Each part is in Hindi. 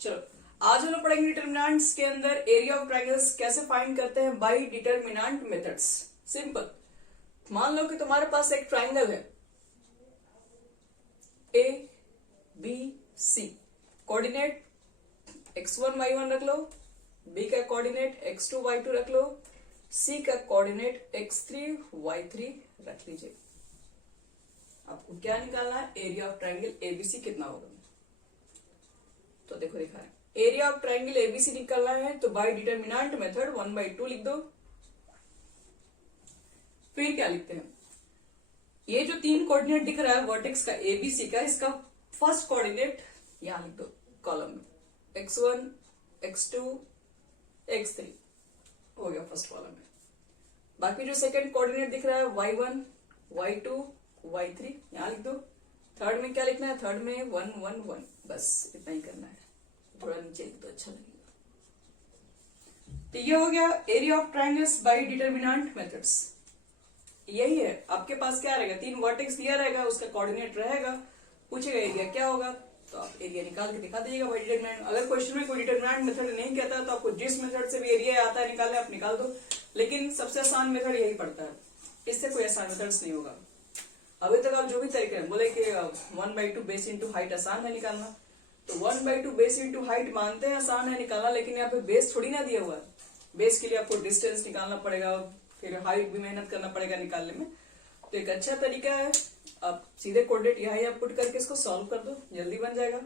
चलो आज हम लोग पढ़ेंगे डिटर्मिनेंट्स के अंदर एरिया ऑफ ट्रायंगल्स कैसे फाइंड करते हैं बाय डिटर्मिनेंट मेथड्स। सिंपल, मान लो कि तुम्हारे पास एक ट्रायंगल है A B C, coordinate x1 y1 रख लो, बी का कोऑर्डिनेट x2 y2 रख लो, सी का कोऑर्डिनेट x3 y3 रख लीजिए। आपको क्या निकालना है? एरिया ऑफ ट्रायंगल एबीसी कितना होगा। तो देखो दिखा है, एरिया ऑफ ट्रायंगल एबीसी निकालना है तो बाय डिटर्मिनेंट मेथड 1/2 लिख दो। फिर क्या लिखते हैं, ये जो तीन कोऑर्डिनेट दिख रहा है वर्टेक्स का एबीसी का, इसका फर्स्ट कोऑर्डिनेट यहां लिख दो कॉलम में, x1 x2 x3 हो गया फर्स्ट कॉलम में। बाकी जो सेकंड कोऑर्डिनेट दिख रहा है y1 y2 y3 यहां लिख दो। थर्ड में क्या लिखना है? थर्ड में 1 1 1, बस इतना ही करना है, थोड़ा नीचे लिख दो अच्छा लगेगा। तो ये हो गया area of triangles bye determinant methods. यही है, आपके पास क्या रहेगा, तीन वर्टेक्स दिया रहेगा, उसका कोऑर्डिनेट रहेगा, पूछेगा एरिया क्या होगा तो आप एरिया निकाल के दिखा दीजिएगा बाय डिटर्मिनेंट। अगर क्वेश्चन में कोई डिटर्मिनेंट मेथड नहीं कहता तो आपको जिस मेथड से भी एरिया आता है निकालने आप निकाल दो, लेकिन सबसे आसान मेथड यही पड़ता है, इससे कोई आसान मेथड्स नहीं होगा। अभी तक आप जो भी तरीके हैं बोले कि 1/2 बेस इंटू हाइट आसान है निकालना, तो 1/2 बेस इंटू हाइट मानते हैं आसान है निकालना, लेकिन यहाँ पे बेस थोड़ी ना दिया हुआ है। बेस के लिए आपको डिस्टेंस निकालना पड़ेगा, फिर हाइट भी मेहनत करना पड़ेगा निकालने में। तो एक अच्छा तरीका है, आप सीधे कोऑर्डिनेट यहाँ ही आप पुट करके इसको सॉल्व कर दो, जल्दी बन जाएगा।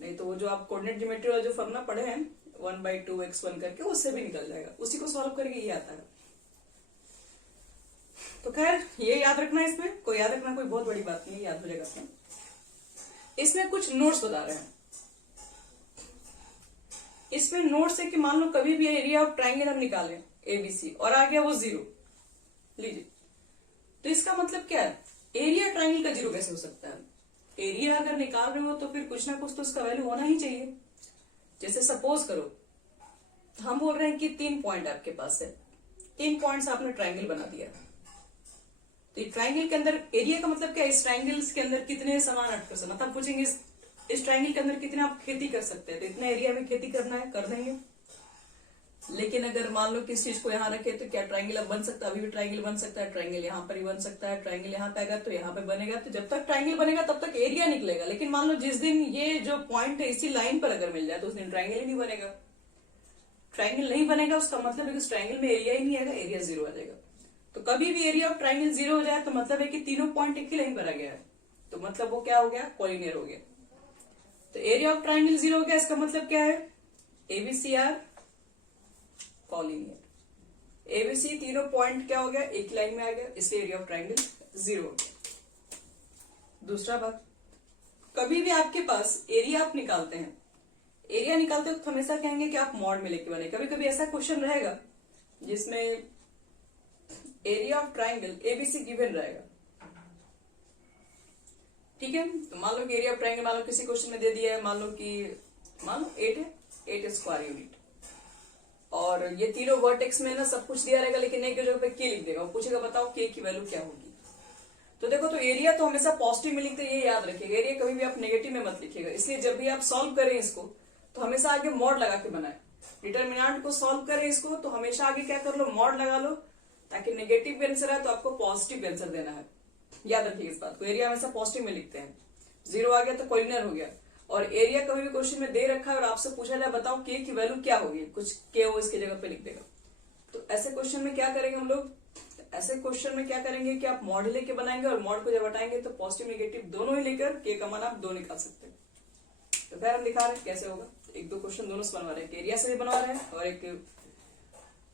नहीं तो वो जो आप कोऑर्डिनेट ज्योमेट्री वाला जो फॉर्मूला पढ़े हैं 1/2 x1 करके, उससे भी निकल जाएगा, उसी को सॉल्व करके ये आता है। तो खैर ये याद रखना है, इसमें कोई याद रखना कोई बहुत बड़ी बात नहीं है, याद हो जाएगा अपने। इसमें कुछ नोट्स बता रहे हैं, इसमें नोट्स है कि मान लो कभी भी एरिया ऑफ ट्रायंगल हम निकालें एबीसी और आ गया वो 0 लीजिए, तो इसका मतलब क्या है, एरिया ट्रायंगल का 0 कैसे हो सकता है? एरिया अगर निकाल रहे हो तो फिर कुछ ना कुछ तो उसका वैल्यू होना ही चाहिए। जैसे सपोज करो हम बोल रहे हैं कि 3 पॉइंट आपके पास है, 3 पॉइंट्स आपने ट्रायंगल बना दिया, तो ट्रायंगल के अंदर एरिया का मतलब क्या है, इस ट्रायंगल्स के अंदर कितने समान अटकर, मतलब पूछेंगे इस ट्रायंगल के अंदर कितने आप खेती कर सकते हैं, तो इतना एरिया में खेती करना है, कर देंगे। लेकिन अगर मान लो किस चीज को यहाँ रखे तो क्या ट्रायंगल अब बन सकता है? अभी भी ट्रायंगल बन सकता है, ट्रायंगल यहाँ पर ही बन सकता है, ट्रायंगल यहाँ पे आएगा तो यहाँ पे बनेगा, तो जब तक ट्रायंगल बनेगा तब तक एरिया निकलेगा। लेकिन मान लो जिस दिन ये जो पॉइंट है इसी लाइन पर अगर मिल जाए तो उस दिन ट्रायंगल ही नहीं बनेगा। ट्रायंगल नहीं बनेगा उसका मतलब है कि उस ट्रायंगल में एरिया ही नहीं आएगा, एरिया 0 आ जाएगा। तो कभी भी एरिया ऑफ ट्रायंगल 0 हो जाए तो मतलब है कि तीनों पॉइंट एक ही लाइन पर आ गया है, तो मतलब वो क्या हो गया, कॉलिनियर हो गया। तो एरिया ऑफ ट्रायंगल 0 हो गया, इसका मतलब क्या है, एबीसी आर कॉलिनियर। एबीसी तीनों पॉइंट क्या हो गया, एक लाइन में आ गया, इसलिए एरिया ऑफ ट्रायंगल 0 हो गया। दूसरा बात, कभी भी आपके पास एरिया आप निकालते हैं, एरिया निकालते वक्त हमेशा कहेंगे कि आप मॉड में लेके बने। कभी कभी ऐसा क्वेश्चन रहेगा जिसमें area of triangle ABC given रहेगा, ठीक है। तो मान लो कि एरिया ऑफ ट्रायंगल मान लो किसी क्वेश्चन में दे दिया है, मान लो 8 है, 8 स्क्वायर यूनिट, और ये तीनों वर्टेक्स में ना सब कुछ दिया रहेगा, लेकिन एक जगह पे के लिख देगा, पूछेगा बताओ के की वैल्यू क्या होगी। तो देखो, तो एरिया तो हमेशा पॉजिटिव में लिखते, ये याद रखिएगा, एरिया कभी भी आप नेगेटिव में मत लिखिएगा। इसलिए जब भी आप सॉल्व करें इसको तो हमेशा आगे मॉड लगा के बनाए। डिटर्मिनेंट को सॉल्व करें इसको तो हमेशा आगे क्या कर लो, मॉड लगा लो, ताकि नेगेटिव आंसर है तो आपको पॉजिटिव आंसर देना है। याद रखिए इस बात को, एरिया हमेशा पॉजिटिव में लिखते हैं। 0 आ गया तो कॉलिनियर हो गया। और एरिया कभी भी क्वेश्चन में दे रखा है और आपसे पूछा जाए बताओ के की वैल्यू क्या होगी, कुछ के वो इसके जगह पे लिख देगा। तो ऐसे क्वेश्चन में क्या करेंगे हम लोग, ऐसे क्वेश्चन में क्या करेंगे कि आप मॉड लेके बनाएंगे, और मॉड को जब हटाएंगे तो पॉजिटिव नेगेटिव दोनों ही लेकर के का मान आप 2 निकाल सकते हैं। तो फिर हम दिखा रहे हैं कैसे होगा, 1-2 क्वेश्चन दोनों से बनवा रहे हैं, एरिया से भी बनवा रहे हैं और एक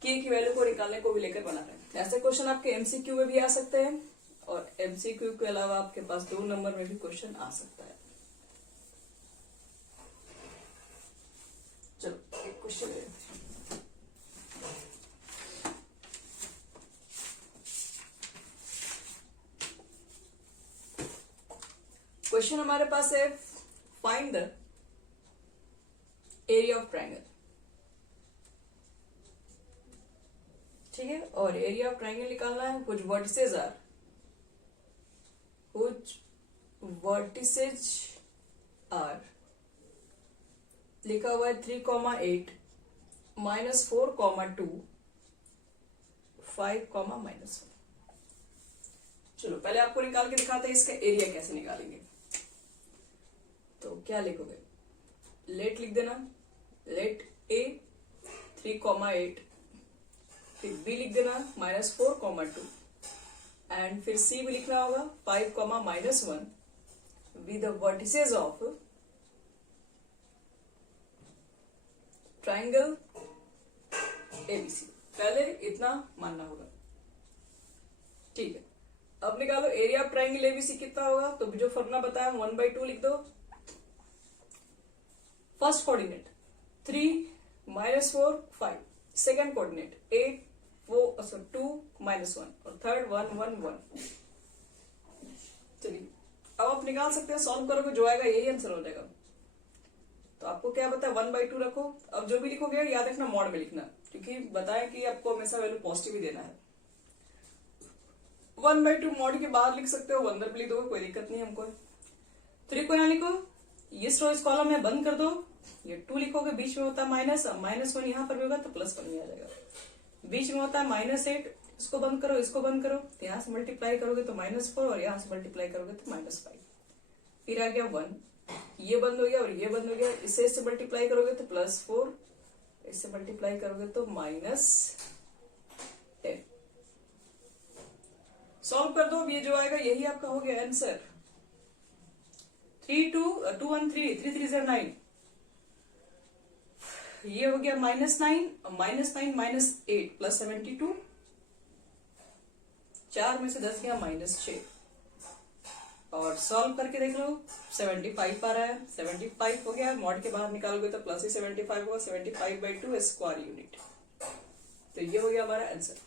के की वैल्यू को निकालने को भी लेकर बना रहे हैं। ऐसे क्वेश्चन आपके एमसीक्यू में भी आ सकते हैं, और एमसीक्यू के अलावा आपके पास 2 नंबर में भी क्वेश्चन आ सकता है। चलो एक क्वेश्चन ले, क्वेश्चन हमारे पास है find the area of triangle, ठीक है। और एरिया ऑफ ट्रायंगल निकालना है, कुछ वर्टिसेस आर, कुछ वर्टिसेज आर लिखा हुआ है 3,8 -4,2 5,-1। चलो पहले आपको निकाल के दिखाते हैं इसका एरिया कैसे निकालेंगे। तो क्या लिखोगे, लेट लिख देना, लेट ए 3,8, फिर बी लिख देना -4,2 एंड फिर सी भी लिखना होगा 5,-1 with the vertices of triangle ABC. पहले इतना मानना होगा, ठीक है। अब निकालो एरिया ऑफ ट्राइंगल एबीसी कितना होगा, तो जो फॉर्मूला बताया 1/2 लिख दो। फर्स्ट कोऑर्डिनेट 3 -4 5, सेकेंड कोऑर्डिनेट 8 4 2 -1 और थर्ड 1 1 1। चलिए अब आप निकाल सकते हैं, सॉल्व करोगे जो आएगा यही आंसर हो जाएगा। तो आपको क्या बताया 1/2 रखो। अब जो भी लिखोगे याद रखना मॉड में लिखना, क्योंकि बताया कि आपको हमेशा वैल्यू पॉजिटिव ही देना है। 1/2 मॉड के बाहर लिख सकते हो, अंदर भी लिख दोगे, कोई दिक्कत नहीं हमको। 3 को यहाँ लिखो, ये रो इस कॉलम में बंद कर दो, ये 2 लिखोगे, बीच में होता है -1 यहाँ पर भी होगा तो +1 ही आ जाएगा। बीच में होता है -8, इसको बंद करो, इसको बंद करो, तो यहाँ से मल्टीप्लाई करोगे तो -4 और यहाँ से मल्टीप्लाई करोगे तो -5। फिर आ गया 1, ये बंद हो गया और ये बंद हो गया, इससे मल्टीप्लाई करोगे तो +4, इससे मल्टीप्लाई करोगे तो -10। सॉल्व कर दो, ये जो आएगा यही आपका हो गया आंसर। 3 2 2 1 3 3 3 0 9, ये हो गया -9 -8 +72, 4 में से 10 गया -6 और सॉल्व करके देख लो 75 आ रहा है। 75 हो गया, मॉड के बाहर निकालोगे तो प्लस ही 75 होगा, 75/2 स्क्वायर यूनिट। तो ये हो गया हमारा आंसर।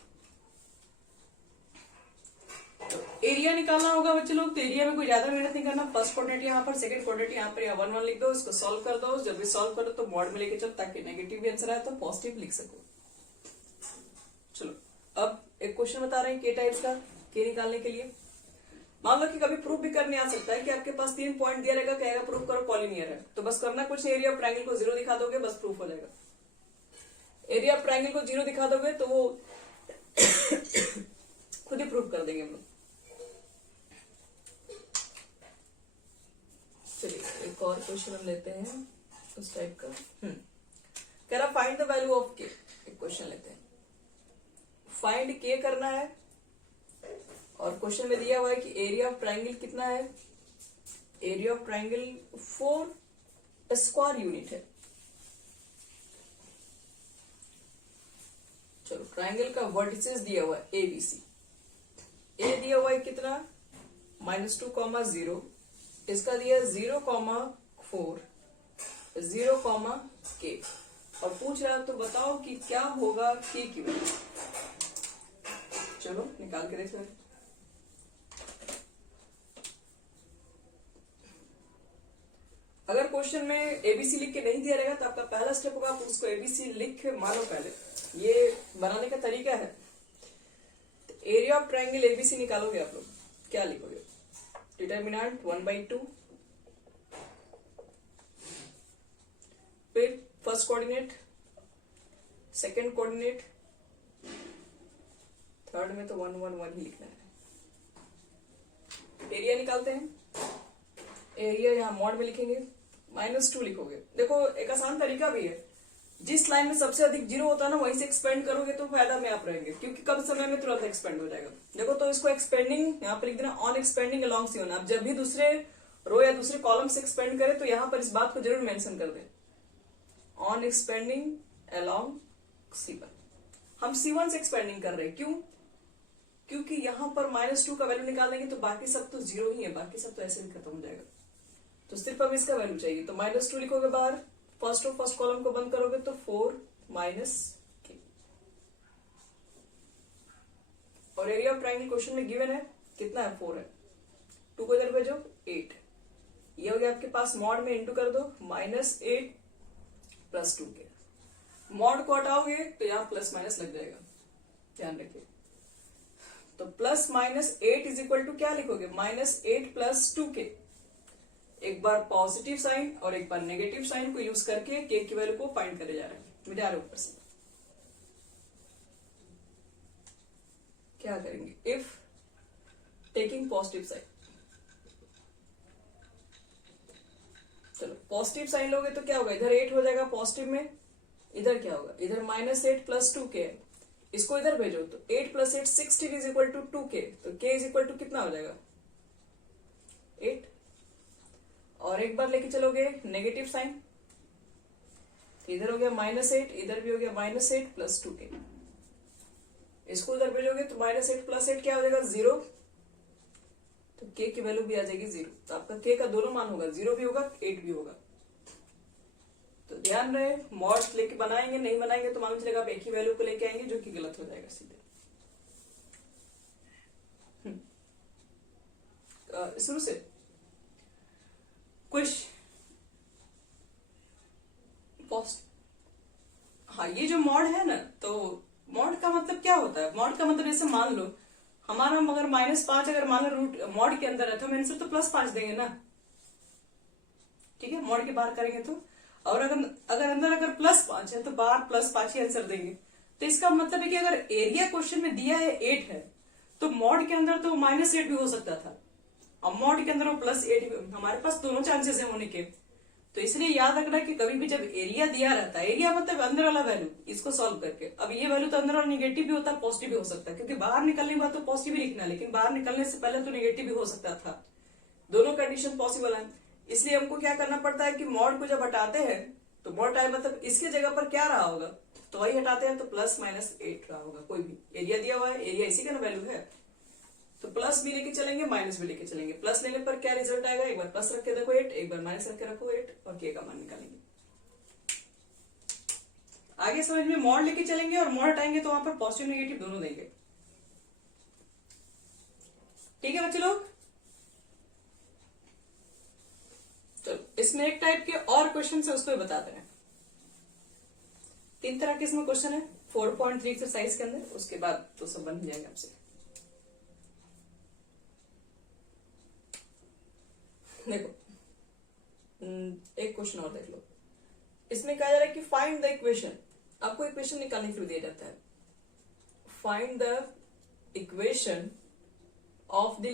तो एरिया निकालना होगा बच्चे लोग, तो एरिया में कोई ज्यादा मेहनत नहीं करना। फर्स्ट कोऑर्डिनेट यहाँ पर, सेकंड कोऑर्डिनेट यहाँ पर, या 1 1 लिख दो, इसको सॉल्व कर दो। जब भी सॉल्व करो तो मॉड में लेके चलो, ताकि नेगेटिव भी आंसर आए तो पॉजिटिव लिख सको। चलो अब एक क्वेश्चन बता रहे हैं के टाइप्स का, के निकालने के लिए। मान लो कि कभी प्रूफ भी करने आ सकता है कि आपके पास 3 पॉइंट दिया रहेगा, कहेगा प्रूफ करो पॉलिनियर है, तो बस करना कुछ नहीं, एरिया ऑफ ट्रायंगल को 0 दिखा दोगे, बस प्रूफ हो जाएगा। एरिया ऑफ ट्रायंगल को 0 दिखा दोगे तो वो खुद ही प्रूफ कर देंगे हम लोग। चलिए एक और क्वेश्चन हम लेते हैं उस टाइप का। कह रहा फाइंड द वैल्यू ऑफ के। एक क्वेश्चन लेते हैं, फाइंड के करना है और क्वेश्चन में दिया हुआ है कि एरिया ऑफ ट्रायंगल कितना है। Area of triangle 4 square unit है। चलो ट्रायंगल का वर्टिसेस दिया हुआ है ABC। ए दिया हुआ है कितना -2, 0, इसका दिया 0, 4, 0, K और पूछ रहा है तो बताओ कि क्या होगा K की वैल्यू। चलो निकाल के देख लें। अगर क्वेश्चन में एबीसी लिख के नहीं दिया रहेगा तो आपका पहला स्टेप होगा आप उसको एबीसी लिख के मानो। पहले ये बनाने का तरीका है। तो एरिया ऑफ ट्रायंगल एबीसी निकालोगे आप लोग, क्या लिखोगे, डिटर्मिनेंट 1/2, फिर first coordinate, second coordinate, third में तो 1 1 1 ही लिखना है। एरिया निकालते हैं। एरिया यहाँ मॉड में लिखेंगे, -2 लिखोगे। देखो एक आसान तरीका भी है, जिस लाइन में सबसे अधिक 0 होता है ना वहीं से एक्सपेंड करोगे तो फायदा में आप रहेंगे, क्योंकि कम समय में तुरंत एक्सपेंड हो जाएगा। देखो तो इसको एक्सपेंडिंग यहाँ पर लिख देना, ऑन एक्सपेंडिंग अलोंग C1। आप जब भी दूसरे रो या दूसरे कॉलम से एक्सपेंड करें तो यहाँ पर इस बात को जरूर मेंशन कर दें, ऑन एक्सपेंडिंग अलोंग C1। हम C1 से एक्सपेंडिंग कर रहे हैं, क्यों? क्योंकि यहाँ पर -2 का वैल्यू निकाल देंगे तो बाकी सब तो 0 ही है, बाकी सब तो ऐसे ही खत्म हो जाएगा। तो सिर्फ हमें इसका वैल्यू चाहिए, तो -2 लिखोगे बाहर, फर्स्ट कॉलम को बंद करोगे तो 4 - K। और एरिया ऑफ ट्रायंगल क्वेश्चन में गिवन है कितना है, 4 है। 2 को इधर भेजो 8, ये हो गया आपके पास। मॉड में इंटू कर दो, -8 + 2K। मॉड को हटाओगे तो यहाँ प्लस माइनस लग जाएगा, ध्यान रखिए। तो +-8 = क्या लिखोगे, -8 + 2K। एक बार पॉजिटिव साइन और एक बार नेगेटिव साइन को यूज करके के की वैल्यू को फाइंड करे जा रहे हैं। मिटा रहे ऊपर से क्या करेंगे, इफ टेकिंग पॉजिटिव साइन, चलो पॉजिटिव साइन लोगे तो क्या होगा, इधर 8 हो जाएगा पॉजिटिव में, इधर क्या होगा, इधर -8 + 2k, इसको इधर भेजो तो 8 + 8 16 इज इक्वल टू 2k, तो k इज इक्वल टू कितना हो जाएगा 8। और एक बार लेके चलोगे नेगेटिव साइन, इधर हो गया -8, इधर भी हो गया -8 + 2k, इसको उधर भेजोगे तो -8 + 8 क्या हो जाएगा 0, तो k की वैल्यू भी आ जाएगी 0। तो आपका k का दोनों मान होगा, 0 भी होगा 8 भी होगा। तो ध्यान रहे मॉड लेके बनाएंगे, नहीं बनाएंगे तो मालूम चलेगा आप एक ही वैल्यू को लेके आएंगे जो कि गलत हो जाएगा सीधे। शुरू से कुछ हाँ, ये जो मॉड है ना, तो मॉड का मतलब क्या होता है, मॉड का मतलब जैसे मान लो हमारा अगर -5 अगर मान लो रूट मॉड के अंदर है तो हम आंसर तो +5 देंगे ना, ठीक है, मॉड के बाहर करेंगे तो, और अगर अंदर अगर +5 है तो बाहर +5 ही आंसर देंगे। तो इसका मतलब है कि अगर एरिया क्वेश्चन में दिया है 8 है तो मॉड के अंदर तो -8 भी हो सकता था, और मॉड के अंदर वो +8 भी, हमारे पास दोनों चांसेस है होने के। तो इसलिए याद रखना कि कभी भी जब एरिया दिया रहता है, एरिया मतलब अंदर वाला वैल्यू, इसको सॉल्व करके, अब ये वैल्यू तो अंदर वाला नेगेटिव भी होता है पॉजिटिव भी हो सकता है, क्योंकि बाहर निकलने के बाद तो पॉजिटिव ही लिखना, लेकिन बाहर निकलने से पहले तो नेगेटिव भी हो सकता था, दोनों कंडीशन पॉसिबल है। इसलिए हमको क्या करना पड़ता है कि मॉड को जब हटाते हैं तो मॉड टाइम मतलब इसके जगह पर क्या रहा होगा, तो वही हटाते हैं तो +-8 रहा होगा, कोई भी एरिया दिया हुआ है, एरिया इसी का ना वैल्यू है, तो प्लस भी लेके चलेंगे माइनस भी लेके चलेंगे। प्लस लेने पर क्या रिजल्ट आएगा, एक बार प्लस रख के देखो 8, एक बार माइनस रख के रखो 8 और के का मान निकालेंगे। आगे समझ में मॉड लेके चलेंगे और मॉड हटाएंगे तो वहां पर पॉजिटिव नेगेटिव दोनों देंगे। ठीक है बच्चे लोग, चलो इसमें एक टाइप के और क्वेश्चन है उसको भी बताते हैं। 3 तरह के इसमें क्वेश्चन है 4.3 एक्सरसाइज के अंदर, उसके बाद तो सब बन जाएगा आपसे। देखो एक क्वेश्चन और देख लो, इसमें कहा जा रहा है कि फाइंड द इक्वेशन, आपको इक्वेशन निकालने के लिए दिया जाता है, find the equation of the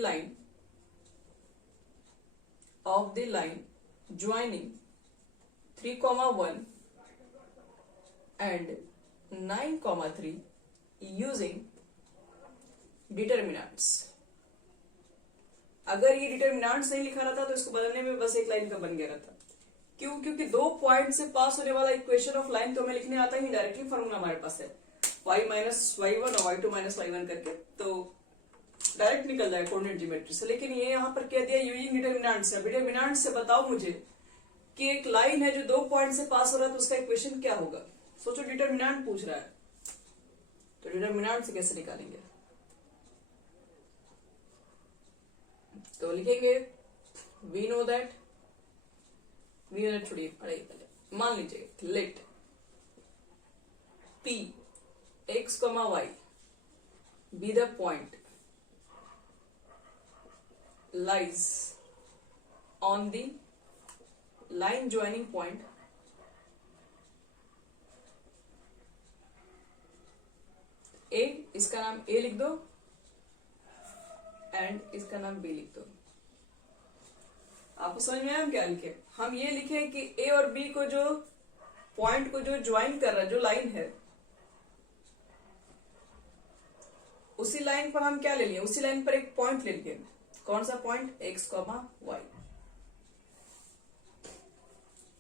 line joining 3,1 and 9,3 using determinants. अगर ये डिटर्मिनेंट्स नहीं लिखा रहता तो इसको बदलने में बस एक लाइन का बन गया रहता। क्यों? क्योंकि 2 पॉइंट से पास होने वाला इक्वेशन ऑफ लाइन तो हमें लिखने आता ही, डायरेक्टली फॉर्मूला हमारे पास है y - y1 और y2 - y1 करके, तो डायरेक्ट निकल जाए कोऑर्डिनेट ज्योमेट्री से। लेकिन ये यहाँ पर कह दिया यूजिंग डिटर्मिनेंट्स है। डिटर्मिनेंट से बताओ मुझे कि एक लाइन है जो 2 पॉइंट से पास हो रहा है तो उसका इक्वेशन क्या होगा। सोचो डिटर्मिनेंट पूछ रहा है तो डिटर्मिनेंट से कैसे निकालेंगे, तो लिखेंगे वी नो दैट छोड़िए पढ़ाई पहले, मान लीजिए late P x, y be the point lies on the line joining point A, इसका नाम A लिख दो एंड इसका नाम B लिख दो। आपको समझ में आया हम क्या लिखे? हम ये लिखे कि A और B को जो पॉइंट को जो ज्वाइन कर रहा है, जो लाइन है, उसी लाइन पर हम क्या ले लिए, उसी लाइन पर एक पॉइंट ले लिए। कौन सा पॉइंट? x, y।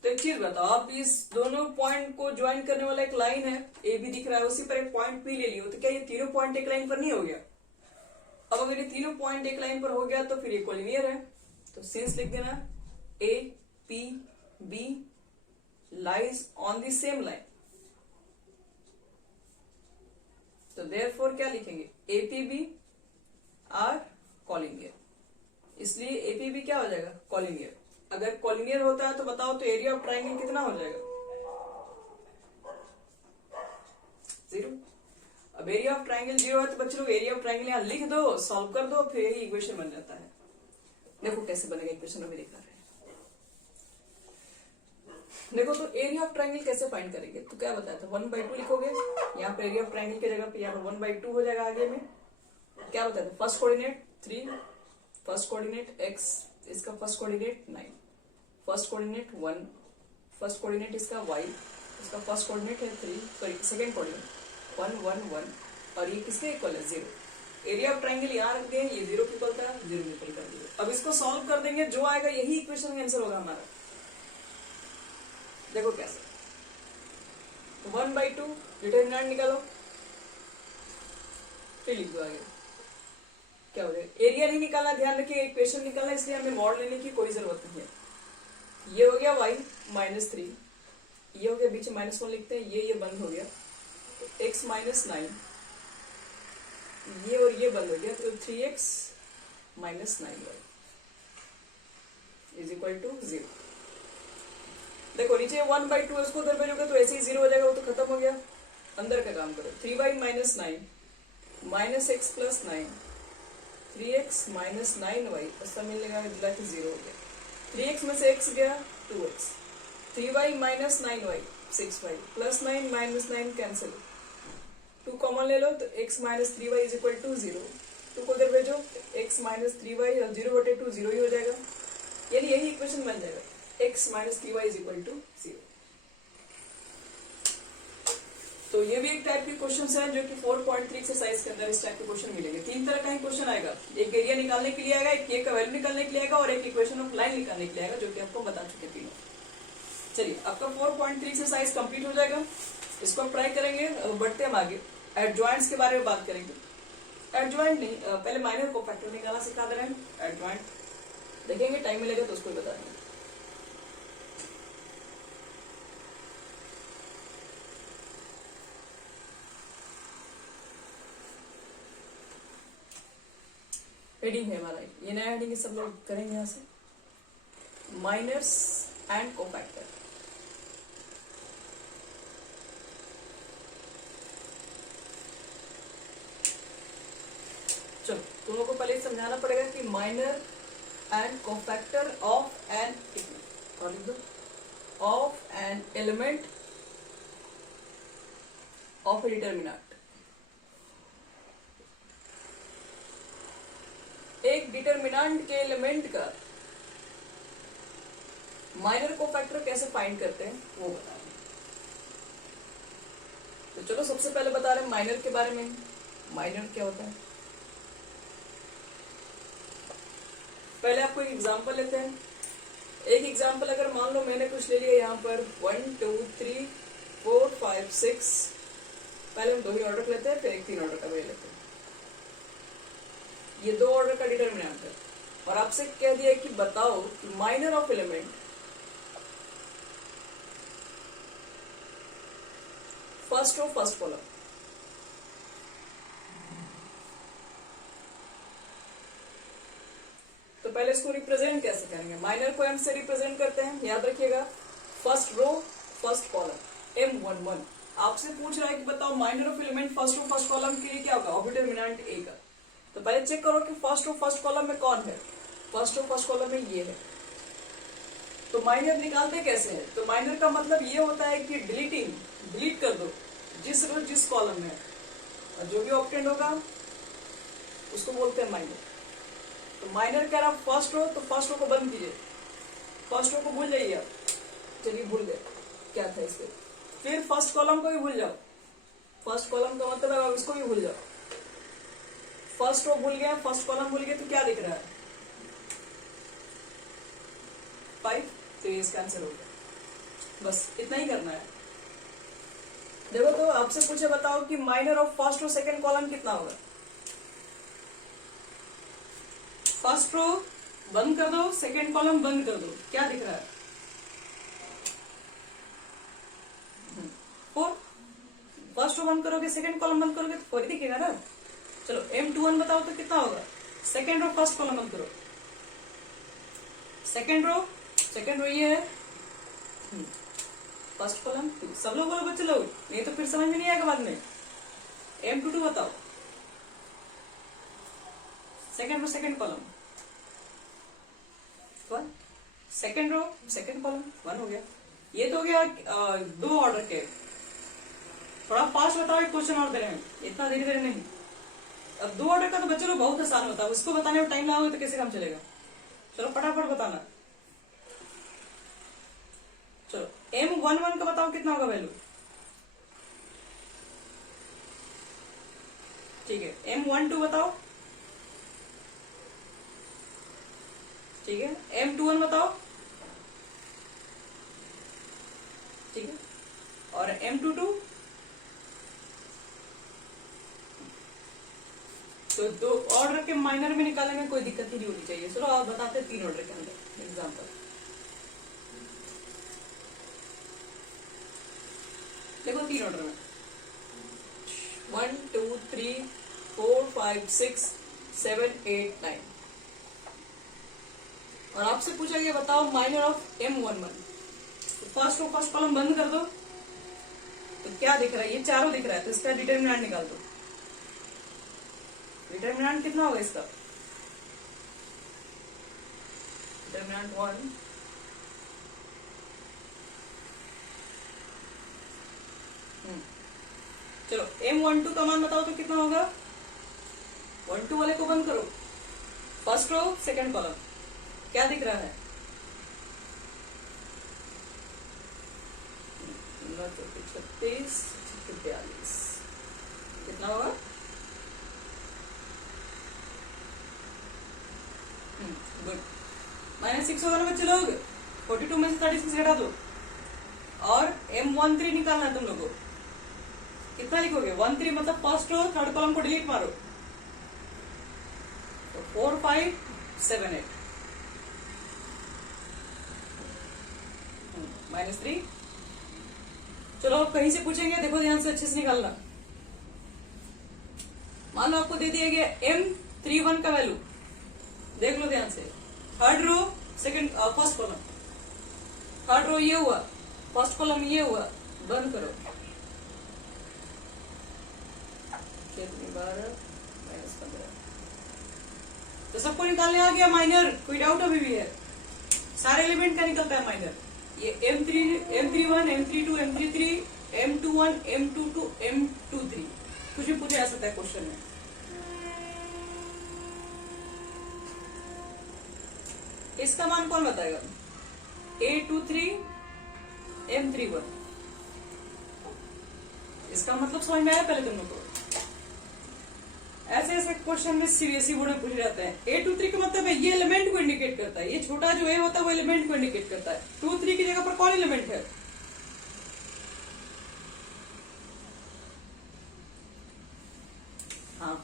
तो एक चीज बताओ, आप इस दोनों पॉइंट को ज्वाइन करने वाला एक लाइन है ए बी दिख रहा है, उसी पर एक पॉइंट पी ले लियो, तो क्या ये तीनों पॉइंट एक लाइन पर नहीं हो गया? अब अगर ये तीनों पॉइंट एक लाइन पर हो गया तो फिर ये कोलिनियर है। तो सिंस लिख देना A P B lies on the same line, तो देयरफॉर क्या लिखेंगे, A P B are collinear. इसलिए ए पी बी क्या हो जाएगा, कोलिनियर। अगर कोलिनियर होता है तो बताओ तो एरिया ऑफ ट्राइंगल कितना हो जाएगा, 0। अब एरिया ऑफ ट्राइंगल 0 है तो बच्चे लोग एरिया ऑफ ट्राइंगल यहां लिख दो, सॉल्व कर दो, फिर यही इक्वेशन बन जाता है। देखो कैसे बनेगा इक्वेशन, अभी दिखा रहे हैं। देखो तो एरिया ऑफ ट्राइंगल कैसे फाइंड करेंगे, तो क्या बताया था 1/2 लिखोगे, यहाँ पे एरिया ऑफ ट्राइंगल की जगह पे यहाँ पे 1/2 हो जाएगा आगे में। क्या बताया था, first coordinate 3, first coordinate x, इसका first coordinate 9, first coordinate 1, first coordinate इसका y, इसका फर्स्ट कोऑर्डिनेट है 3, सॉरी सेकंड कोऑर्डिनेट 1 1 1, और ये किसके इक्वल है 0। एरिया ऑफ ट्राइंगल यहाँ रख दिए, ये 0 इक्वल था, 0 इक्वल कर दिए। अब इसको सॉल्व कर देंगे, जो आएगा यही इक्वेशन का आंसर होगा हमारा। देखो कैसे, 1/2 डिटरमिनेंट निकालो, फिर लिख दो आगे क्या हो जाएगा। एरिया नहीं निकालना, ध्यान रखिए इक्वेशन निकालना, इसलिए हमें मॉड लेने की कोई जरूरत नहीं है। ये हो गया y -3, ये हो गया बीच में -1 लिखते हैं, ये बंद हो गया तो x -9, ये और ये बंद हो गया तो 3x -9y is equal to 0। देखो नीचे 1/2 इसको उधर भेजोगे तो ऐसे ही 0 हो जाएगा, वो तो खत्म हो गया। अंदर का काम करो, 3y -9 -x + 9 3x -9y ऐसा मिलेगा, मिला कि 0 हो गया। 3x में से x गया 2x, 3y -9y 6y, +9 -9 cancel, 2 common ले लो तो x -3y is equal to 0। 2 को उधर भेजो, x -3y और 0/2 0 ही हो जाएगा, यानी यही इक्वेशन बन जाएगा, x -3y is equal to 0। तो ये भी एक टाइप के क्वेश्चन है जो कि 4.3 एक्सरसाइज के अंदर इस टाइप के क्वेश्चन मिलेंगे। 3 तरह का ही क्वेश्चन आएगा, एक एरिया निकालने के लिए आएगा, एक k का वैल्यू निकालने के लिए आएगा, और एक इक्वेशन ऑफ लाइन निकालने के लिए आएगा, जो कि आपको बता चुके तीनों। चलिए आपका 4.3 एक्सरसाइज कंप्लीट हो जाएगा, इसको आप ट्राई करेंगे। बढ़ते हम आगे, एडजॉइंट्स के बारे में बात करेंगे। एडजॉइंट नहीं, पहले माइनर कोफैक्टर निकालना सिखा दे रहे हैं, एडजॉइंट देखेंगे, टाइम मिलेगा तो उसको बता देंगे। हेडिंग है हमारा, ये नया हेडिंग है, सब लोग करेंगे यहाँ से, माइनर्स एंड कोफैक्टर। चलो तुम लोगों को पहले समझाना पड़ेगा कि minor and cofactor of N, और लिख दो, of N element of A determinant. एक डिटरमिनेंट के एलिमेंट का माइनर कोफैक्टर कैसे फाइंड करते हैं वो बता रहे हैं। तो चलो सबसे पहले बता रहे हैं माइनर के बारे में। माइनर क्या होता है, पहले आपको एक एग्जांपल लेते हैं। एक एग्जांपल अगर मान लो मैंने कुछ ले लिया यहाँ पर 1 2 3 4 5 6, पहले हम 2 ही ऑर्डर लेते हैं, फिर एक 3 ऑर्डर का ले लेते हैं। ये 2 ऑर्डर का डिटरमिनेंट है, और आपसे कह दिया कि बताओ कि minor of element first row first column. तो पहले इसको रिप्रेजेंट कैसे करेंगे, माइनर को m से रिप्रेजेंट करते हैं, याद रखिएगा, first row first column M11। आपसे पूछ रहा है कि बताओ minor of element first row first column के लिए क्या होगा, ऑफ डिटरमिनेंट A का। तो पहले चेक करो कि फर्स्ट रो फर्स्ट कॉलम में कौन है, फर्स्ट रो फर्स्ट कॉलम में ये है। तो माइनर निकालते कैसे हैं, तो माइनर का मतलब ये होता है कि डिलीट कर दो जिस रो जिस कॉलम में, और जो भी ऑप्टेंड होगा उसको बोलते हैं माइनर। तो माइनर कह रहा फर्स्ट रो, तो फर्स्ट रो को बंद कीजिए, फर्स्ट रो को भूल जाइए आप, चलिए भूल गए क्या था इसके। फिर फर्स्ट कॉलम को भी भूल जाओ, फर्स्ट कॉलम का मतलब है इसको भी भूल जाओ। फर्स्ट रो भूल गया, फर्स्ट कॉलम भूल गए, तो क्या दिख रहा है 5, तो ये इसका आंसर हो गया। बस इतना ही करना है। देखो तो आपसे पूछे बताओ कि minor of first row second column कितना होगा। फर्स्ट रो बंद कर दो, सेकंड कॉलम बंद कर दो, क्या दिख रहा है 4। फर्स्ट रो बंद करोगे, सेकंड कॉलम बंद करोगे तो 4 दिखेगा ना। चलो M21 बताओ तो कितना होगा, सेकंड रो फर्स्ट कॉलम बंद करो, सेकंड रो ये है, फर्स्ट कॉलम 2। सब लोग बोलो बच्चे लोग, नहीं तो फिर समझ में नहीं आएगा बाद में। M22 बताओ, second row second column 1, second row second column 1 हो गया। ये तो हो गया 2 ऑर्डर के। थोड़ा फास्ट बताओ, एक क्वेश्चन और दे रहे हैं, इतना धीरे धीरे नहीं। अब 2 ऑर्डर का तो बच्चों लोग बहुत आसान होता है, उसको बताने में टाइम लगाओगे तो कैसे काम चलेगा। चलो फटाफट बताना। चलो M11 का बताओ कितना होगा वैल्यू। ठीक है, M12 बताओ। ठीक है, M21 बताओ। ठीक है, और M22। तो 2 ऑर्डर के माइनर में निकालने में कोई दिक्कत ही नहीं होनी चाहिए। चलो आप बताते हैं 3 ऑर्डर के अंदर एग्जाम्पल। देखो 3 ऑर्डर में 1 2 3 4 5 6 7 8 9। और आपसे पूछा गया बताओ माइनर ऑफ M11। तो फर्स्ट रो फर्स्ट कॉलम बंद कर दो, तो क्या दिख रहा है, ये चारों दिख रहा है, तो इसका डिटर्मिनेंट निकाल दो। डिटर्मिनेंट कितना होगा इसका, डिटर्मिनेंट 1। चलो M12 का मान बताओ तो कितना होगा। 12 वाले को बंद करो, फर्स्ट रो सेकंड कॉलम, क्या दिख रहा है, 36 42। कितना होगा, गुड। -6 होगा ना बच्चे लोग। 42 में से 36 घटा दो, और M13 निकालना है तुम लोगों को। कितना लिखोगे, 13 मतलब फर्स्ट रो थर्ड कॉलम को डिलीट मारो, तो 4 5 7 8 -3। चलो अब कहीं से पूछेंगे, देखो ध्यान से अच्छे से निकालना। मान लो आपको दे दिया गया M31 का वैल्यू, देख लो ध्यान से। Third row second first column, third row ये हुआ, फर्स्ट कॉलम ये हुआ, बंद करो। 12 -15। तो सबको निकालने आ गया माइनर, कोई डाउट अभी भी है, सारे एलिमेंट का निकलता है माइनर। ये M31 M32 M33 M21 M22 M23, कुछ भी पूछा जा सकता है क्वेश्चन में। इसका मान कौन बताएगा, A23 M31। इसका मतलब समझ में आया पहले तुम लोग को। ऐसे ऐसे क्वेश्चन में सीबीएसई बोर्ड में पूछे जाते हैं। A23 का मतलब है ये एलिमेंट को इंडिकेट करता है, ये छोटा जो ए होता है वो एलिमेंट को इंडिकेट करता है। 2 3 की जगह पर कौन एलिमेंट है, हाँ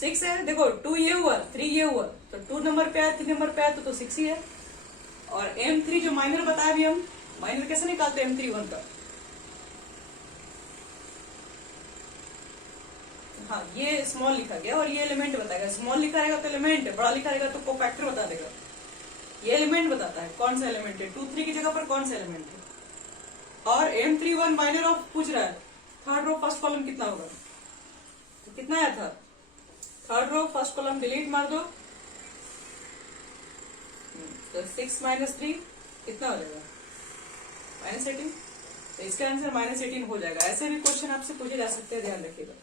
6 है। देखो 2 ये हुआ 3 ये हुआ, तो 2 नंबर पे आया 3 नंबर पे आया तो 6 ही है। और M3 जो माइनर बताया अभी हम, माइनर कैसे निकालते हैं M31 का, हाँ ये स्मॉल लिखा गया और ये एलिमेंट बताएगा। स्मॉल लिखा रहेगा तो एलिमेंट, बड़ा लिखा रहेगा तो कोफैक्टर बता देगा। ये एलिमेंट बताता है कौन सा एलिमेंट है, 2 3 की जगह पर कौन सा एलिमेंट है। और M31 माइनर ऑफ पूछ रहा है, थर्ड रो फर्स्ट कॉलम कितना होगा, तो कितना आया था, third row first column delete मार दो, तो 6 -3 कितना हो जाएगा, -18। तो इसका आंसर -18 हो जाएगा। ऐसे भी क्वेश्चन आपसे पूछे जा सकते हैं, ध्यान रखिएगा।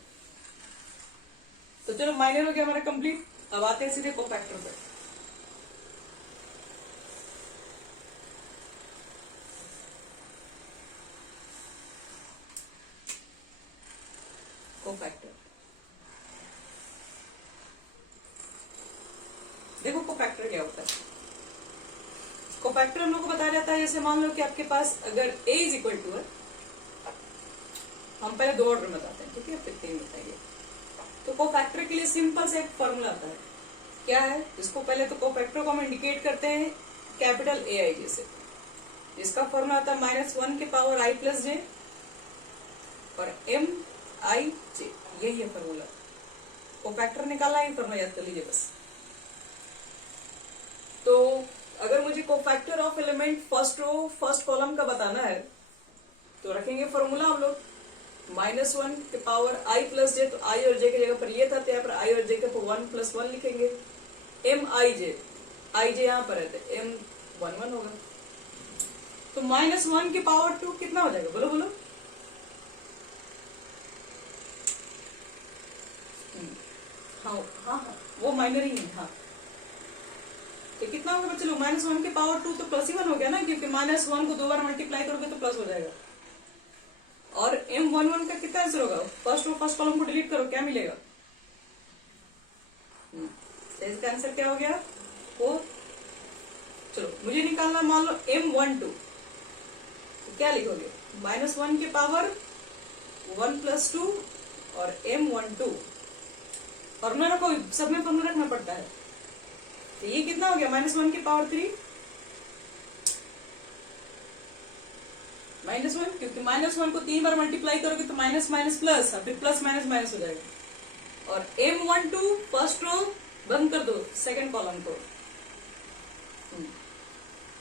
तो चलो माइनर हो गया हमारा कंप्लीट। अब आते हैं सीधे कोफैक्टर पर। कोफैक्टर देखो, कोफैक्टर क्या होता है। कोफैक्टर हम लोग को बताया जाता है, जैसे मान लो कि आपके पास अगर A इज इक्वल टू है, हम पहले 2 ऑर्डर बताते हैं, ठीक है, फिर 3 बताएंगे। तो कोफैक्टर के लिए सिंपल से एक फॉर्मूला आता है, क्या है, इसको पहले तो कोफैक्टर को हम इंडिकेट करते हैं कैपिटल AIJ से। इसका फॉर्मूला आता है -1 के पावर I प्लस J और MIJ, यही है फॉर्मूला। कोफैक्टर निकालना ही फॉर्मूला याद कर लीजिए बस। तो अगर मुझे cofactor of element first row first column का बताना है, तो रखेंगे फॉर्मूला हम लोग -1 के पावर I प्लस J, तो I और J की जगह पर ये था, तो यहाँ पर I और J के पर 1 + 1 लिखेंगे। MIJ, IJ यहाँ पर है तो M11 होगा। तो -1 की पावर 2 कितना हो जाएगा, बोलो बोलो। हाँ हाँ हाँ, वो माइनर ही है। हाँ, तो कितना होगा बच्चे लोग, -1 की पावर 2 तो प्लस ही 1 हो गया ना, क्योंकि -1 को 2 बार मल्टीप्लाई करोगे तो प्लस हो जाएगा। और M11 का कितना आंसर होगा, फर्स्ट कॉलम को डिलीट करो, क्या मिलेगा। तो इसका आंसर क्या हो गया, 4। चलो मुझे निकालना, मान लो M12, तो क्या लिखोगे, -1 की पावर 1 + 2 और M12 फॉर्मूला रखो, सब में फॉर्मूला रखना पड़ता है। तो ये कितना हो गया, -1 की पावर 3 -1, क्योंकि -1 को 3 बार मल्टीप्लाई करोगे तो माइनस माइनस प्लस, और फिर प्लस माइनस माइनस हो जाएगा। और M12 फर्स्ट रो बंद कर दो, सेकंड कॉलम को।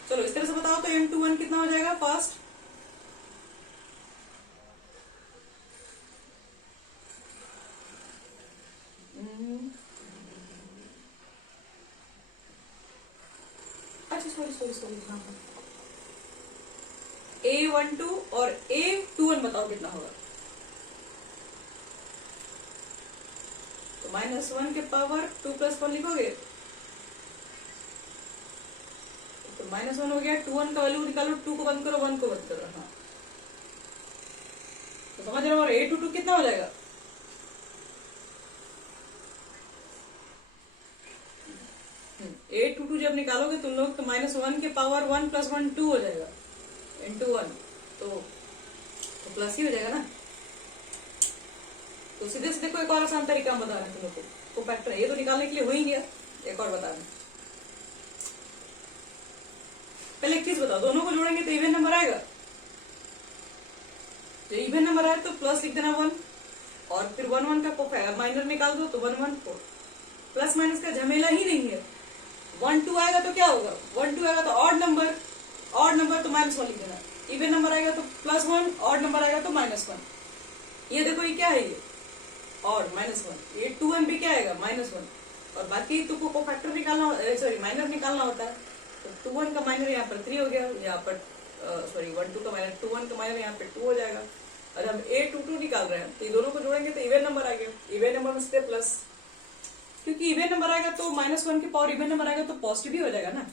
चलो इस तरह से बताओ तो M21 कितना हो जाएगा फर्स्ट। अच्छा सॉरी हाँ, A12 और A21 बताओ कितना होगा। तो -1 के पावर 2 + 1 लिखोगे, तो -1 हो गया, 21 का वैल्यू निकालो, 2 को बंद करो, 1 को बंद करो। हाँ, तो समझ रहे हो। और A22 कितना हो जाएगा, A22 जब निकालोगे तुम लोग तो -1 के पावर 1 + 1 2 हो जाएगा, इंटू 1, तो प्लस ही हो जाएगा ना। तो सीधे सीधे कोई एक और आसान तरीका हम बता रहे हैं तुम लोग को फैक्टर, ये तो निकालने के लिए हो ही गया, एक और बता रहे हैं। पहले एक चीज बताओ, दोनों को जोड़ेंगे तो इवन नंबर आएगा, जो इवन नंबर आए तो प्लस लिख देना 1, और फिर 1 1 का माइनर निकाल दो तो 1 1 4, प्लस माइनस का झमेला ही नहीं है। 1 2 आएगा तो क्या होगा, 1 2 आएगा तो ऑड नंबर तो -1 लिख देना, इवन नंबर आएगा तो +1, ऑड नंबर आएगा तो -1। ये देखो ये क्या है, ये ऑड -1, ये 2n भी क्या आएगा -1, और बाकी तुमको को फैक्टर निकालना, सॉरी माइनर निकालना होता है। तो 2n का माइनर यहाँ पर 3 हो गया, यहाँ पर सॉरी 1 2 का माइनर 2n का माइनर यहाँ पे 2 हो जाएगा। और हम A22 निकाल रहे हैं, तो ये दोनों को जोड़ेंगे तो इवन नंबर आ गया, इवन नंबर में से प्लस, क्योंकि इवन नंबर आएगा तो -1 की पावर इवन नंबर आएगा तो पॉजिटिव ही हो जाएगा ना।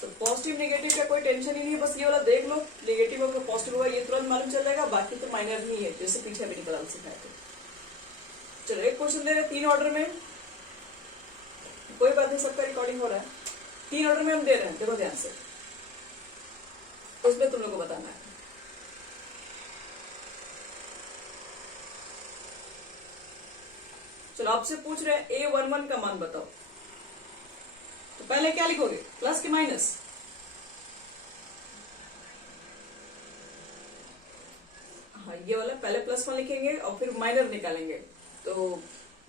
तो पॉजिटिव नेगेटिव का कोई टेंशन ही नहीं है, बस ये वाला देख लो, नेगेटिव होगा पॉजिटिव होगा ये तुरंत मालूम चल जाएगा, बाकी तो माइनर ही है, जैसे पीछे भी निकाल सिखाया थे। चलो एक क्वेश्चन दे रहे 3 ऑर्डर में, कोई बात नहीं, सबका रिकॉर्डिंग हो रहा है, 3 ऑर्डर में हम दे रहे हैं, देखो ध्यान से, उसमें तुम लोग को बताना है। चलो आपसे पूछ रहे हैं A11 का मान बताओ, तो पहले क्या लिखोगे, प्लस के माइनस, हाँ ये वाला पहले +1 लिखेंगे और फिर माइनर निकालेंगे, तो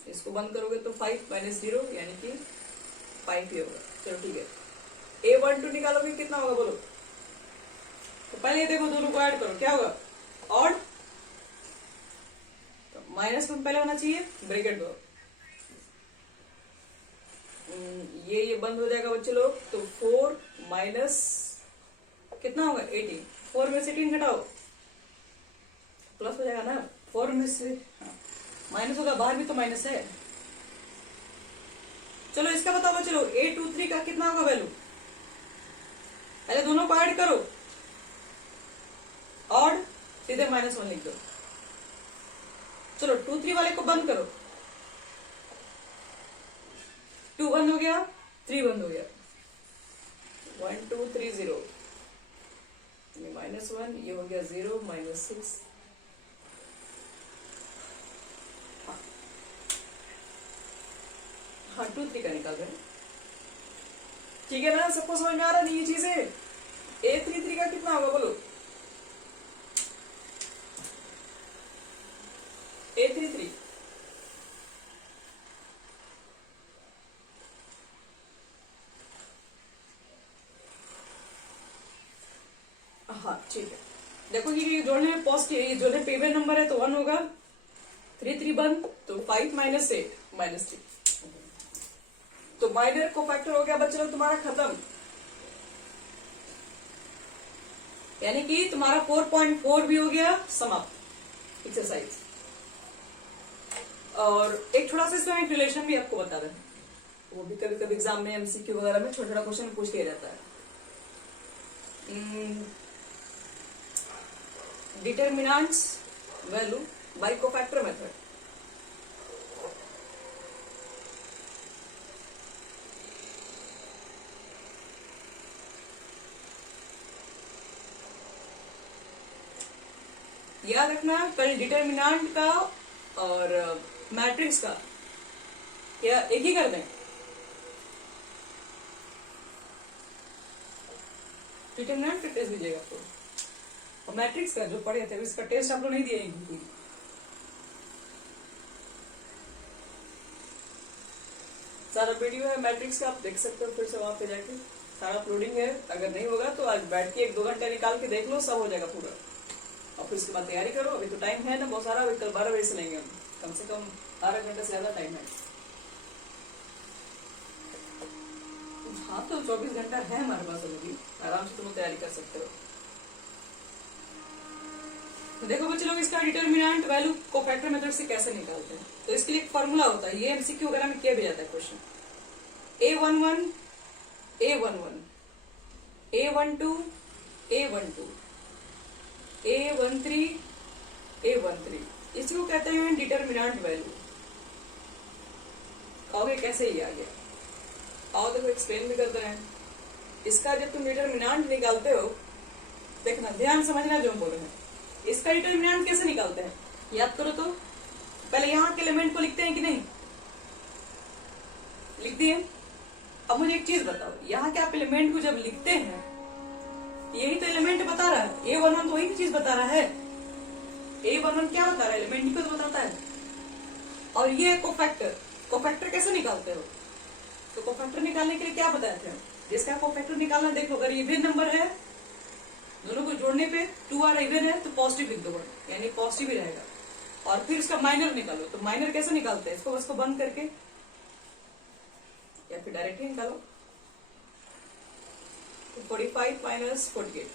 इसको बंद करोगे तो 5 - 0 यानी कि 5 ही होगा। चलो ठीक है, A12 निकालोगे कितना होगा बोलो, तो पहले देखो दोनों को ऐड करो, क्या होगा ऑड, तो -1 पहले होना चाहिए, ब्रैकेट दो, ये बंद हो जाएगा बच्चे लोग, तो 4 माइनस कितना होगा 18, 4 में से 18 घटाओ, प्लस हो जाएगा ना, 4 में से माइनस होगा, बाहर भी तो माइनस है। चलो इसका बताओ बच्चे लोग, A23 का कितना होगा वैल्यू, पहले दोनों को ऐड करो, ऑड सीधे -1 लिख दो। चलो 2 3 वाले को बंद करो, 2 बंद हो गया, 3 बंद हो गया, 1 2 3 0, -1 ये हो गया 0 -6, हाँ 2 3 का निकाल रहे हैं, ठीक है ना, सबको समझ में आ रहा नहीं ये चीजें। A33 का कितना होगा बोलो, A33 हाँ ठीक है, देखो ये जोड़ने में पॉजिटिव, ये जोड़ने पे इवन नंबर है तो 1 होगा, 3 3 बंद, तो 5 - 8 -3, तो माइनर को फैक्टर हो गया बच्चे लोग तुम्हारा खत्म। यानी कि तुम्हारा 4.4 भी हो गया समाप्त एक्सरसाइज। और एक थोड़ा सा इसमें एक रिलेशन भी आपको बता रहे हैं, वो भी कभी कभी एग्जाम में एमसीक्यू वगैरह में छोटा छोटा क्वेश्चन पूछ लिया जाता है। Determinants value by cofactor method. याद रखना कल डिटर्मिनेंट का और मैट्रिक्स का क्या एक ही कर दें? डिटर्मिनेंट का टेस्ट दीजिएगा आपको, और मैट्रिक्स का जो पढ़े थे इसका टेस्ट आप लोग नहीं दिए। सारा वीडियो है मैट्रिक्स का, आप देख सकते हो फिर से वहां पे जाके, सारा अपलोडिंग है। अगर नहीं होगा तो आज बैठ के 1-2 घंटे निकाल के देख लो, सब हो जाएगा पूरा। और फिर उसके बाद तैयारी करो। अभी तो टाइम है ना बहुत सारा, अभी कल 12 बजे से लेंगे हम, कम से कम 12 घंटे से ज्यादा टाइम है। हाँ तो 24 घंटा है हमारे पास अभी, आराम से तुम तैयारी कर सकते हो। तो देखो बच्चे लोग, इसका डिटर्मिनेंट वैल्यू कोफैक्टर मेथड से कैसे निकालते हैं। तो इसके लिए एक फॉर्मूला होता है, ये एमसीक्यू वगैरह में किया भी जाता है question. A11 A11 A12 A12 A13 A13, इसको कहते हैं डिटर्मिनेंट वैल्यू। कहोगे कैसे ही आ गया? आओ देखो एक्सप्लेन भी करते हैं। इसका जब तुम डिटर्मिनेंट निकालते हो, देखना ध्यान समझना जो हम बोल रहे हैं। इसका डिटर्मिनेंट कैसे निकालते हैं याद करो तो। पहले यहाँ के एलिमेंट को लिखते हैं कि नहीं, लिख दिए। अब मुझे एक चीज बताओ, यहाँ के आप एलिमेंट को जब लिखते हैं, यही तो एलिमेंट बता रहा है। A11 तो वही चीज बता रहा है। A11 क्या बता रहा है? एलिमेंट को तो बताता है। और ये कोफैक्टर, कोफैक्टर कैसे निकालते हो? तो कोफैक्टर निकालने के लिए क्या बताए थे? जिसका कोफैक्टर निकालना, देखो अगर इवन नंबर है, दोनों को जोड़ने पे 2 और इवन है तो पॉजिटिव लिख दो, यानी पॉजिटिव ही रहेगा। और फिर उसका माइनर निकालो। तो माइनर कैसे निकालते हैं? इसको बंद करके या फिर डायरेक्ट ही निकालो। 45 माइनस 48,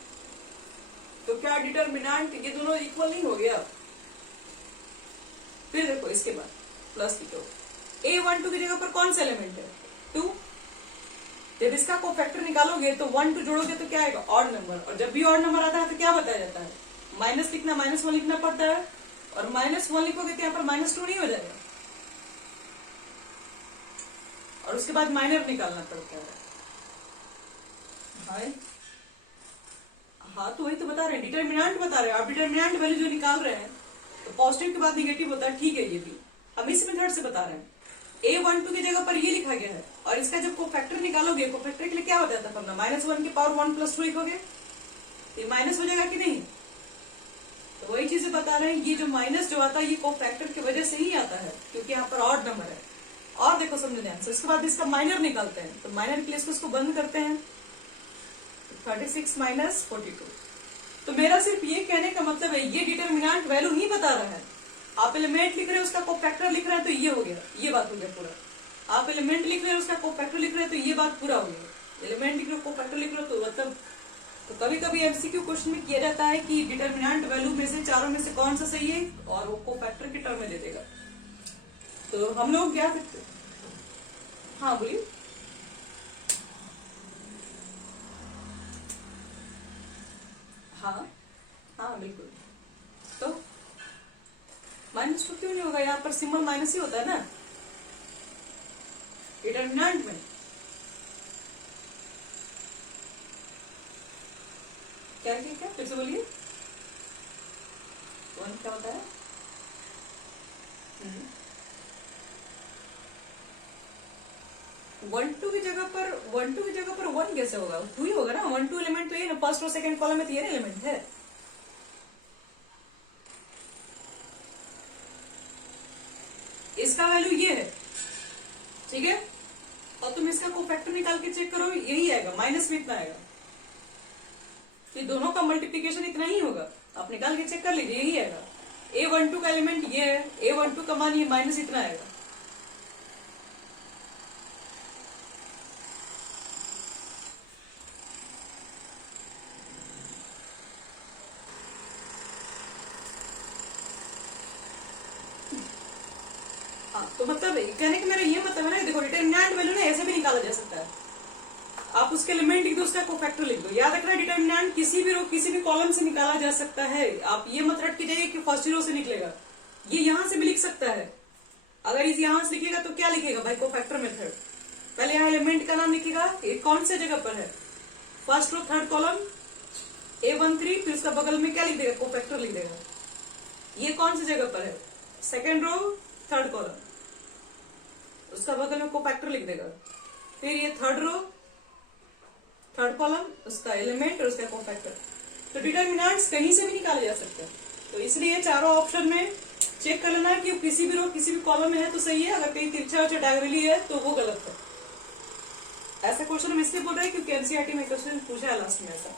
तो क्या डिटर्मिनेंट ये दोनों इक्वल नहीं हो गया? फिर देखो इसके बाद प्लस लिखो। A12 की जगह पर कौन सा एलिमेंट है? 2। जब इसका कोफैक्टर निकालोगे तो 1 2 जोड़ोगे तो क्या आएगा? Odd number. और जब भी ऑड नंबर आता है तो क्या बताया जाता है? माइनस लिखना, -1 लिखना पड़ता है। और -1 लिखोगे तो यहाँ पर -2 नहीं हो जाएगा? और उसके बाद माइनर निकालना पड़ता है। हाँ तो वही तो बता रहे हैं, डिटर्मिनेंट बता रहे हैं। आप डिटर्मिनेंट वैल्यू जो निकाल रहे हैं तो पॉजिटिव के बाद निगेटिव होता है, ठीक है। ये भी हम इस मेथड से बता रहे हैं। A12 की जगह पर ये लिखा गया है। और इसका जब कोफैक्टर निकालोगे, कोफैक्टर के लिए क्या होता है? फॉर्मूला -1 की पावर 1 + 2 लिखोगे, ये माइनस हो जाएगा कि नहीं? तो वही चीजें बता रहे हैं। ये जो माइनस जो आता है ये कोफैक्टर की वजह से ही आता है, क्योंकि यहाँ पर ऑड नंबर है। और देखो समझो ध्यान से, इसके बाद इसका माइनर निकालते हैं। तो माइनर के लिए इसको बंद करते हैं। 36 माइनस 42। तो मेरा सिर्फ ये कहने का मतलब है, ये डिटर्मिनेंट वैल्यू नहीं बता रहा है। आप एलिमेंट लिख रहे हैं, उसका कोफैक्टर लिख रहे हैं, तो ये हो गया, ये बात हो गया पूरा। आप एलिमेंट लिख रहे हैं, उसका कोफैक्टर लिख रहे हैं, तो ये बात पूरा हो गया। एलिमेंट लिख रहे हो, कोफैक्टर लिख रहे हो, तो मतलब तो कभी कभी एमसीक्यू क्वेश्चन में किया जाता है कि डिटर्मिनेंट वैल्यू में से चारों में से कौन सा सही है, और वो कोफैक्टर के टर्म में दे देगा। तो हम लोग क्या करते हैं? हाँ बोलिए। हाँ हाँ बिल्कुल। तो -2 क्यों नहीं होगा? यहाँ पर सिंबल माइनस ही होता है ना डिटर्मिनेंट में। क्या ठीक है? फिर से बोलिए। 1 क्या होता है? 1 2 की जगह पर 1 कैसे होगा? 2 ही होगा ना। 1 2 एलिमेंट तो ये ना, फर्स्ट और सेकंड कॉलम में तो ये एलिमेंट है। इसका वैल्यू ये है, ठीक है। और तुम इसका कोफैक्टर निकाल के चेक करो, यही आएगा, माइनस में इतना आएगा। तो दोनों का मल्टीप्लीकेशन इतना ही होगा। आप निकाल के चेक कर लीजिए, यही आएगा। A12 का एलिमेंट ये है, A12 का मान ये माइनस इतना आएगा। हाँ, तो मतलब कहने का मेरा ये मतलब है ना, देखो डिटर्मिनेंट वैल्यू ना ऐसे भी निकाला जा सकता है। आप उसके एलिमेंट लिख दो, उसका कोफैक्टर लिख दो। याद रखना डिटर्मिनेंट किसी भी रो किसी भी कॉलम से निकाला जा सकता है। आप ये मत रट के जाइए कि फर्स्ट रो से निकलेगा, ये यहां से भी लिख सकता है। अगर इस यहां से लिखेगा तो क्या लिखेगा भाई, कोफैक्टर मेथड। पहले यहाँ एलिमेंट का नाम लिखेगा, ये कौन से जगह पर है, first row third column A13, फिर उसका बगल में क्या लिख देगा, कोफैक्टर लिख देगा। ये कौन सी जगह पर है, सेकेंड रो थर्ड कॉलम, उसका बगल में कोफैक्टर लिख देगा। फिर ये थर्ड रो थर्ड कॉलम, उसका एलिमेंट और उसका कोफैक्टर। तो डिटर्मिनेंट्स कहीं से भी निकाले जा सकते हैं। तो इसलिए चारों ऑप्शन में चेक कर लेना कि किसी भी रो किसी भी कॉलम में है तो सही है, अगर कहीं तिरछा उछा डायगोनली है तो वो गलत है। ऐसा क्वेश्चन हम इसलिए बोल रहे हैं क्योंकि एनसीईआरटी में क्वेश्चन पूछा है लास्ट में ऐसा।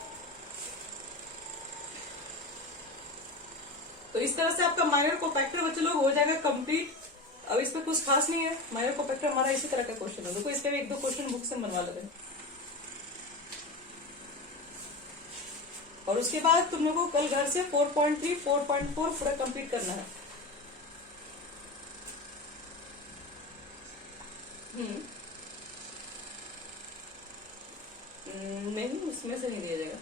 तो इस तरह से आपका माइनर कोफैक्टर बच्चे लोग हो जाएगा कंप्लीट। अब इस पर कुछ खास नहीं है, माइनर कोफैक्टर हमारा इसी तरह का क्वेश्चन है। देखो इसका भी एक दो क्वेश्चन बुक से बनवा लेते हैं। और उसके बाद तुम लोगों को कल घर से 4.3 4.4 पूरा कंप्लीट करना है। नहीं, उसमें से नहीं दिया जाएगा।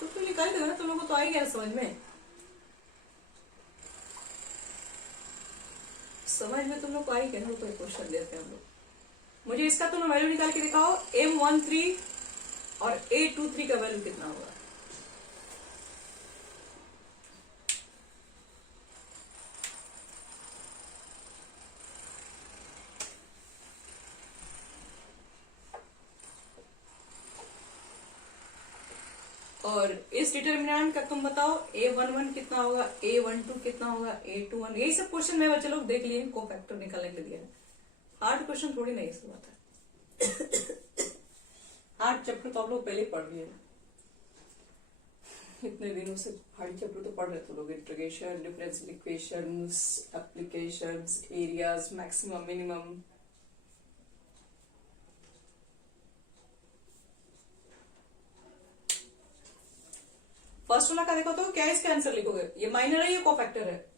तो निकाल देगा ना, तुम लोगों को तो आ ही गया समझ में। समझ में तुम लोग को आ ही गया ना, कोई क्वेश्चन देते हैं हम लोग। मुझे इसका तुम वैल्यू निकाल के दिखाओ, M13 और A23 का वैल्यू कितना होगा। और इस डिटर्मिनेंट का तुम बताओ, A11 कितना होगा, A12 कितना होगा, A21। यही सब क्वेश्चन मैं बच्चे लोग देख लिए, कोफैक्टर निकालने के लिए दिया है। हार्ड क्वेश्चन थोड़ी नहीं इसकी बात है। हार्ड चैप्टर तो आप लोग पहले पढ़ लिए, इतने दिनों से हार्ड चैप्टर तो पढ़ रहे थे लोग। Integration, differential equations, applications, areas, maximum minimum. First वाला का देखो तो क्या इसका आंसर लिखोगे, ये माइनर है ये कोफैक्टर है।